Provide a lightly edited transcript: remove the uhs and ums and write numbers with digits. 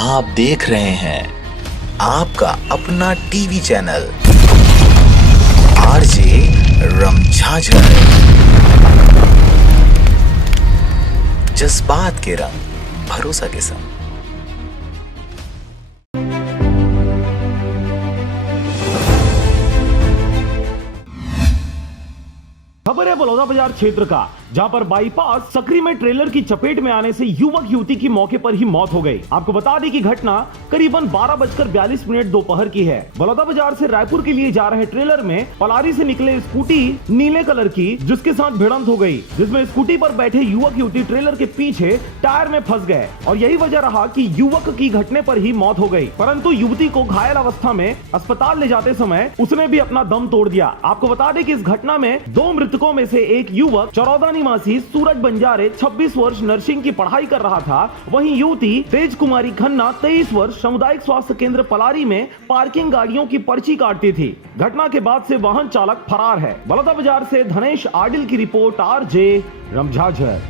आप देख रहे हैं आपका अपना टीवी चैनल आरजे रमझाझर। जज्बात के रंग, भरोसा के संग। खबर है बलौदा बाजार क्षेत्र का, जहां पर बाईपास सकरी में ट्रेलर की चपेट में आने से युवक युवती की मौके पर ही मौत हो गई। आपको बता दें कि घटना करीबन 12:42 दोपहर की है। बलौदा बाजार से रायपुर के लिए जा रहे ट्रेलर में पलारी से निकले स्कूटी नीले कलर की, जिसके साथ भिड़ंत हो गई, जिसमें स्कूटी पर बैठे युवक युवती ट्रेलर के पीछे टायर में फंस गए और यही वजह रहा कि युवक की घटने पर ही मौत हो गई। परंतु युवती को घायल अवस्था में अस्पताल ले जाते समय उसने भी अपना दम तोड़ दिया। आपको बता दें कि इस घटना में 2 मृतकों में से एक युवक चरौदा निवासी सूरज बंजारे 26 वर्ष नर्सिंग की पढ़ाई कर रहा था। वहीं युवती तेज कुमारी खन्ना 23 वर्ष सामुदायिक स्वास्थ्य केंद्र पलारी में पार्किंग गाड़ियों की पर्ची काटती थी। घटना के बाद से वाहन चालक फरार है। बलौदा बाजार से धनेश आडिल की रिपोर्ट, आरजे रमझाझर।